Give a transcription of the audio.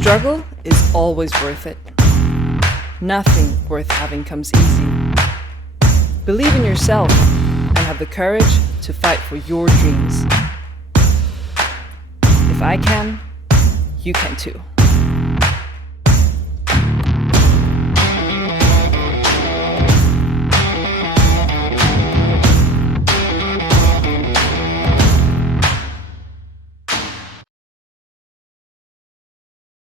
struggle is always worth it. Nothing worth having comes easy. Believe in yourself and have the courage to fight for your dreams. If I can, you can too.